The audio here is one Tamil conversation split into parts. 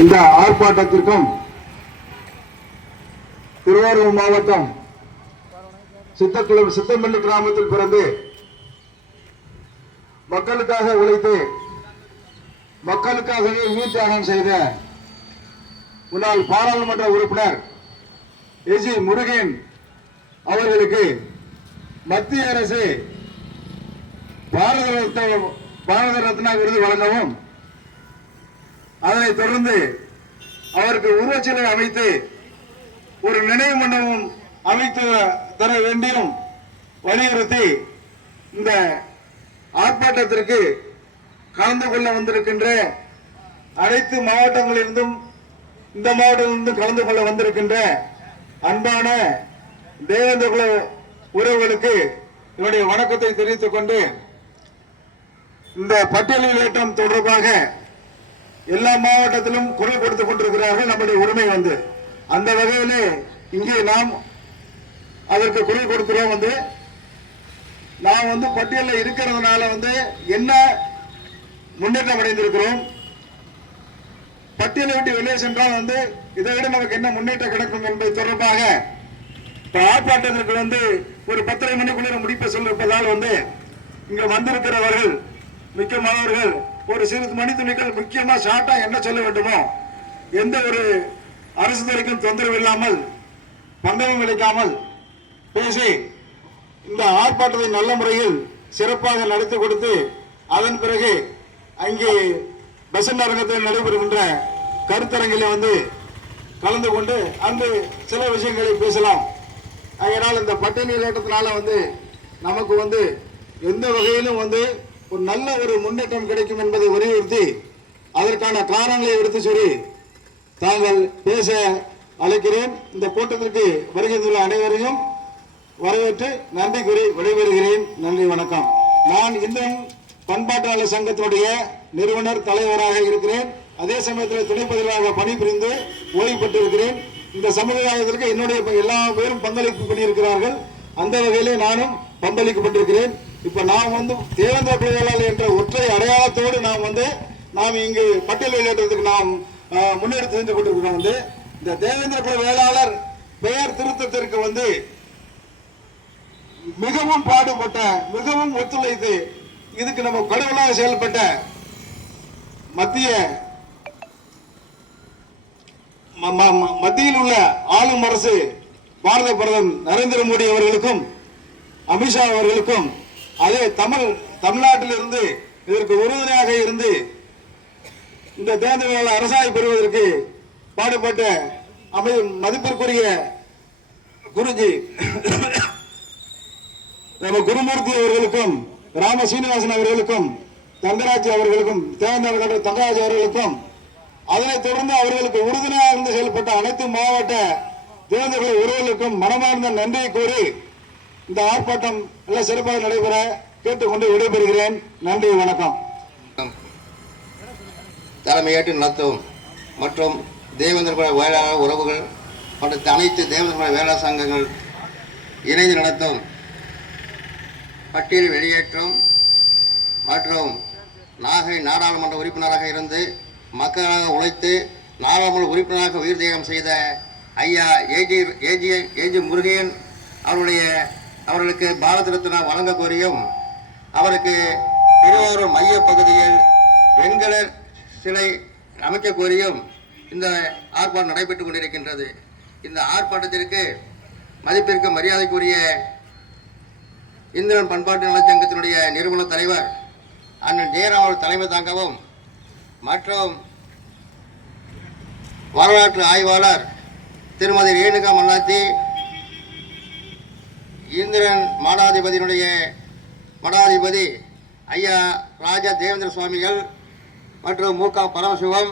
இந்த ஆர்ப்பாட்டத்திற்கும் திருவாரூர் மாவட்டம் சித்தம்பள்ளி கிராமத்தில் பிறந்து மக்களுக்காக உழைத்து மக்களுக்காகவே உயிர் தியாகம் செய்த முன்னாள் பாராளுமன்ற உறுப்பினர் ஏஜி முருகன் அவர்களுக்கு மத்திய அரசு பாரத ரத்னா விருது வழங்கவும், அதனைத் தொடர்ந்து அவருக்கு உருவச்சிலை அமைத்து ஒரு நினைவு மண்டபம் அமைத்து தர வேண்டியும் வலியுறுத்தி இந்த ஆர்ப்பாட்டத்திற்கு கலந்து கொள்ள வந்திருக்கின்ற அனைத்து மாவட்டங்களிலிருந்தும் இந்த மாவட்டத்திலிருந்தும் கலந்து கொள்ள வந்திருக்கின்ற அன்பான தேவேந்திர குல உறவுகளுக்கு என்னுடைய வணக்கத்தை தெரிவித்துக் கொண்டு, இந்த பட்டியலில் ஏற்றம் தொடர்பாக எல்லா மாவட்டத்திலும் குரல் கொடுத்துக் கொண்டிருக்கிறார்கள். நம்முடைய உரிமை அந்த வகையிலே இங்கே நாம் அதற்கு குரல் கொடுக்கிறோம். நாம் பட்டியலில் இருக்கிறதுனால என்ன முன்னேற்றம் அடைந்திருக்கிறோம், பட்டியலை விட்டு வெளியே சென்றால் இதை விட நமக்கு என்ன முன்னேற்றம் கிடைக்கும் என்பது தொடர்பாக ஆர்ப்பாட்டத்திற்கு ஒரு 10:30 மணிக்குள்ள முடிப்பை சொல்லிருப்பதால் இங்க வந்திருக்கிறவர்கள் முக்கியமானவர்கள் ஒரு சிறு மணித்துணிகள் முக்கியமா ஷார்ட்டா என்ன சொல்ல வேண்டுமோ, எந்த ஒரு அரசு துறைக்கும் தொந்தரவு இல்லாமல் பந்தயம் விளைக்காமல் பேசி இந்த ஆர்ப்பாட்டத்தை நல்ல முறையில் சிறப்பாக நடத்தி கொடுத்து, அதன் பிறகு அங்கே பசன் அரங்கத்தில் நடைபெறுகின்ற கருத்தரங்கில் கலந்து கொண்டு அங்கு சில விஷயங்களை பேசலாம். அதனால் இந்த பட்டியல் ஏற்றத்தினால நமக்கு எந்த வகையிலும் ஒரு நல்ல ஒரு முன்னேற்றம் கிடைக்கும் என்பதை வலியுறுத்தி அதற்கான காரணங்களை எடுத்து சொல்லி தாங்கள் பேச அழைக்கிறேன். இந்த கூட்டத்திற்கு வருகின்ற அனைவரையும் வரவேற்று நன்றி கூறி விடைபெறுகிறேன். நன்றி, வணக்கம். நான் இந்து பண்பாட்டாளர் சங்கத்தினுடைய நிறுவனர் தலைவராக இருக்கிறேன். அதே சமயத்தில் துணைப்பதிவாக பணிபுரிந்து ஓய்வு பெற்றிருக்கிறேன். இந்த சமுதாயத்திற்கு என்னுடைய எல்லா பேரும் பங்களிப்பு பண்ணியிருக்கிறார்கள். அந்த வகையிலே நானும் பங்களிக்கப்பட்டிருக்கிறேன். இப்ப நாம் தேவேந்திர குல வேளாளர் என்ற ஒற்றை அடையாளத்தோடு நாம் இங்கு பட்டியல் வெளியேற்றத்துக்கு நாம் முன்னெடுத்து சென்று கொண்டிருக்கிறோம். இந்த தேவேந்திர குல வேளாளர் பெயர் திருத்தத்திற்கு மிகவும் பாடுபட்ட, மிகவும் ஒத்துழைத்து இதுக்கு நம்ம கடவுளாக செயல்பட்ட மத்தியில் உள்ள ஆளும் அரசு பாரத பிரதமர் நரேந்திர மோடி அவர்களுக்கும் அமித்ஷா அவர்களுக்கும், அதே தமிழ்நாட்டில் இருந்து இதற்கு உறுதுணையாக இருந்து இந்த தேர்தல் அரசாணை பெறுவதற்கு பாடுபட்ட மதிப்பிற்குரிய குருஜி நம்ம குருமூர்த்தி அவர்களுக்கும், ராம சீனிவாசன் அவர்களுக்கும், தங்கராஜ் அவர்களுக்கும், தேவேந்திர தங்கராஜ் அவர்களுக்கும், அதனைத் தொடர்ந்து அவர்களுக்கு உறுதுணையாக இருந்து செயல்பட்ட அனைத்து மாவட்ட தேவேந்திர உறவுகளுக்கும் மனமார்ந்த நன்றியை கூறி இந்த ஆர்ப்பாட்டம் எல்லாம் சிறப்பாக நடைபெற கேட்டுக்கொண்டு விடைபெறுகிறேன். நன்றி, வணக்கம். தலைமையேற்று நடத்தும் மற்றும் தேவேந்திர குல வேளாளர் உறவுகள் மற்றும் அனைத்து தேவேந்திர குல வேளாளர் சங்கங்கள் இணைந்து நடத்தும் பட்டியல் வெளியேற்றம் மற்றும் நாகை நாடாளுமன்ற உறுப்பினராக இருந்து மக்களாக உழைத்து நாடாளுமன்ற உறுப்பினராக உயிர் தியாகம் செய்த ஐயா ஏஜி முருகன் அவர்களுக்கு பாரத ரத்னா வழங்க கோரியும், அவருக்கு திருவாரூர் மைய பகுதியில் வெண்கல சிலை அமைக்க கோரியும் இந்த ஆர்ப்பாட்டம் நடைபெற்றுக் கொண்டிருக்கின்றது. இந்த ஆர்ப்பாட்டத்திற்கு மதிப்பிற்கு மரியாதைக்குரிய இந்திரன் பண்பாட்டு நலச்சங்கத்தினுடைய நிறுவன தலைவர் அண்ணன் ஜெயராம் அவர்கள் தலைமை தாங்கவும் மற்றும் வரலாற்று ஆய்வாளர் திருமதி ரேணுகா மல்லாத்தி, இந்திரன் மடாதிபதி ஐயா ராஜா தேவேந்திர சுவாமிகள் மற்றும் மு க பரமசிவம்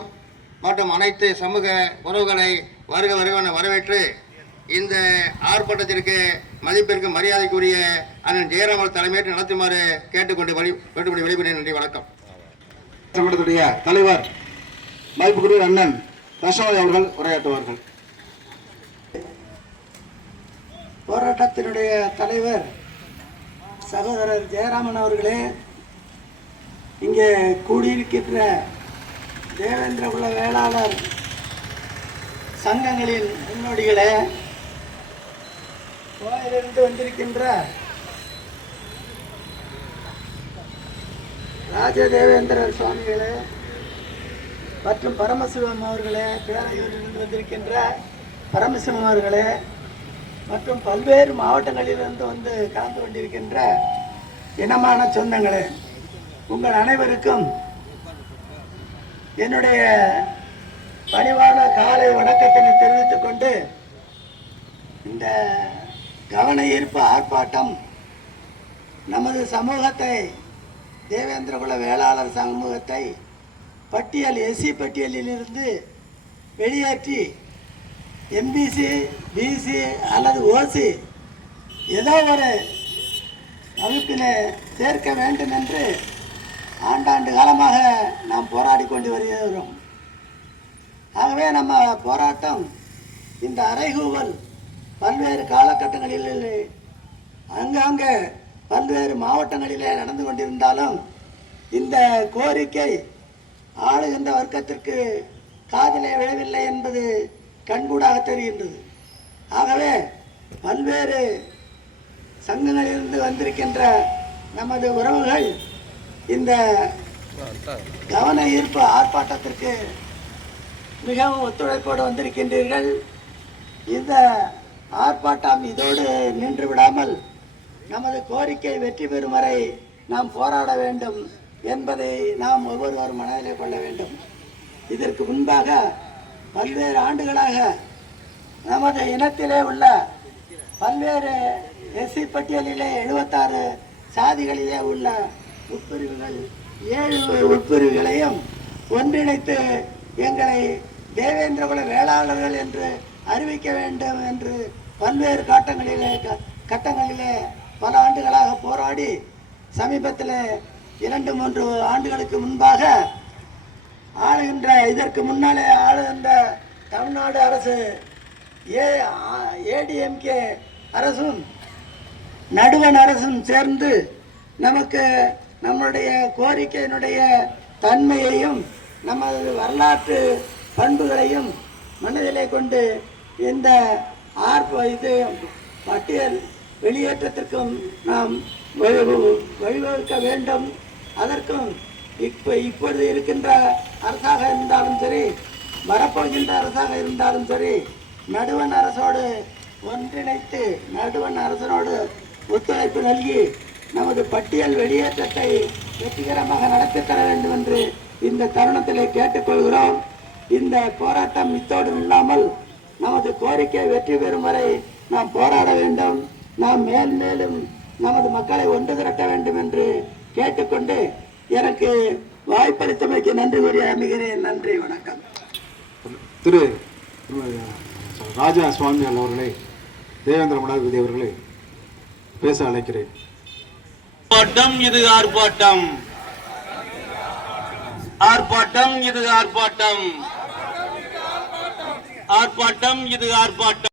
மற்றும் அனைத்து சமூக உறவுகளை வருக வரவேற்று இந்த ஆர்ப்பாட்டத்திற்கு மதிப்பிற்கு மரியாதைக்குரிய அண்ணன் ஜெயராமன் தலைமையேற்று நடத்துமாறு கேட்டுக்கொண்டு விடைபெறுகிறேன். நன்றி, வணக்கம். தலைவர் மதிப்புக்குரிய அண்ணன் தசோதி அவர்கள் உரையாற்றுவார்கள். போராட்டத்தினுடைய தலைவர் சகோதரர் ஜெயராமன் அவர்களே, இங்கே கூடியிருக்கின்ற தேவேந்திரகுல வேளாளர் சங்கங்களின் முன்னோடிகளே, கோயிலிருந்து வந்திருக்கின்ற ராஜதேவேந்திரர் சுவாமிகளே மற்றும் பரமசிவம் அவர்களே, பேரையூரிலிருந்து வந்திருக்கின்ற பரமசிவம் அவர்களே மற்றும் பல்வேறு மாவட்டங்களிலிருந்து வந்து கலந்து கொண்டிருக்கின்ற இனமான சொந்தங்களே, உங்கள் அனைவருக்கும் என்னுடைய பணிவான காலை வணக்கத்தினை தெரிவித்துக் கொண்டு, இந்த கவன ஈர்ப்பு ஆர்ப்பாட்டம் நமது சமூகத்தை, தேவேந்திரகுல வேளாளர் சமூகத்தை பட்டியல் எஸ்சி பட்டியலில் இருந்து வெளியேற்றி எம்பிசி, பிசி அல்லது ஓசி ஏதோ ஒரு வகுப்பில் சேர்க்க வேண்டும் என்று ஆண்டாண்டு காலமாக நாம் போராடி கொண்டு வருகிறோம். ஆகவே நம்ம போராட்டம் இந்த அறைகூவல் பல்வேறு காலகட்டங்களில் அங்கங்கே பல்வேறு மாவட்டங்களிலே நடந்து கொண்டிருந்தாலும் இந்த கோரிக்கை ஆளுகின்ற வர்க்கத்திற்கு காதிலே விழவில்லை என்பது கண்கூடாக தெரிகின்றது. ஆகவே பல்வேறு சங்கங்களிலிருந்து வந்திருக்கின்ற நமது உறவுகள் இந்த கவன ஈர்ப்பு ஆர்ப்பாட்டத்திற்கு மிகவும் ஒத்துழைப்போடு வந்திருக்கின்றீர்கள். இந்த ஆர்ப்பாட்டம் இதோடு நின்று விடாமல் நமது கோரிக்கை வெற்றி பெறும் வரை நாம் போராட வேண்டும் என்பதை நாம் ஒவ்வொருவரும் மனதிலே கொள்ள வேண்டும். இதற்கு முன்பாக பல்வேறு ஆண்டுகளாக நமது இனத்திலே உள்ள பல்வேறு எஸ்சி பட்டியலிலே 76 சாதிகளிலே உள்ள உட்பிரிவுகள் 7 உட்பிரிவுகளையும் ஒன்றிணைத்து எங்களை தேவேந்திரகுல வேளாளர்கள் என்று அறிவிக்க வேண்டும் என்று பல்வேறு கட்டங்களிலே பல ஆண்டுகளாக போராடி சமீபத்தில் 2-3 ஆண்டுகளுக்கு முன்பாக ஆளுகின்ற, இதற்கு முன்னாலே ஆளுகின்ற தமிழ்நாடு அரசு ஏடிஎம்கே அரசும் நடுவண் அரசும் சேர்ந்து நமக்கு நம்முடைய கோரிக்கையினுடைய தன்மையையும் நமது வரலாற்று பண்புகளையும் மனதிலே கொண்டு இந்த இது பட்டியல் வெளியேற்றத்திற்கும் நாம் வழிவகுக்க வேண்டும். அதற்கும் இப்பொழுது இருக்கின்ற அரசாக இருந்தாலும் சரி, வரப்போகின்ற அரசாக இருந்தாலும் சரி, நடுவண் அரசோடு ஒன்றிணைத்து நடுவண் அரசனோடு ஒத்துழைப்பு நல்கி நமது பட்டியல் வெளியேற்றத்தை வெற்றிகரமாக நடத்தி தர வேண்டும் என்று இந்த தருணத்திலே கேட்டுக்கொள்கிறோம். இந்த போராட்டம் இத்தோடு இல்லாமல் நமது கோரிக்கை வெற்றி பெறும் வரை நாம் போராட வேண்டும். நாம் மேலும் நமது மக்களை ஒன்று திரட்ட வேண்டும் என்று கேட்டுக்கொண்டு எனக்கு வாய்ப்பளித்தமைக்கு நன்றி கூறி அமைகிறேன். நன்றி, வணக்கம். திரு ராஜா சுவாமிகள் அவர்களை, தேவேந்திர மடாதிபதி அவர்களை பேச அழைக்கிறேன். ஆர்ப்பாட்டம் இது ஆர்ப்பாட்டம், ஆர்ப்பாட்டம் இது ஆர்ப்பாட்டம், ஆர்ப்பாட்டம் இது ஆர்ப்பாட்டம்.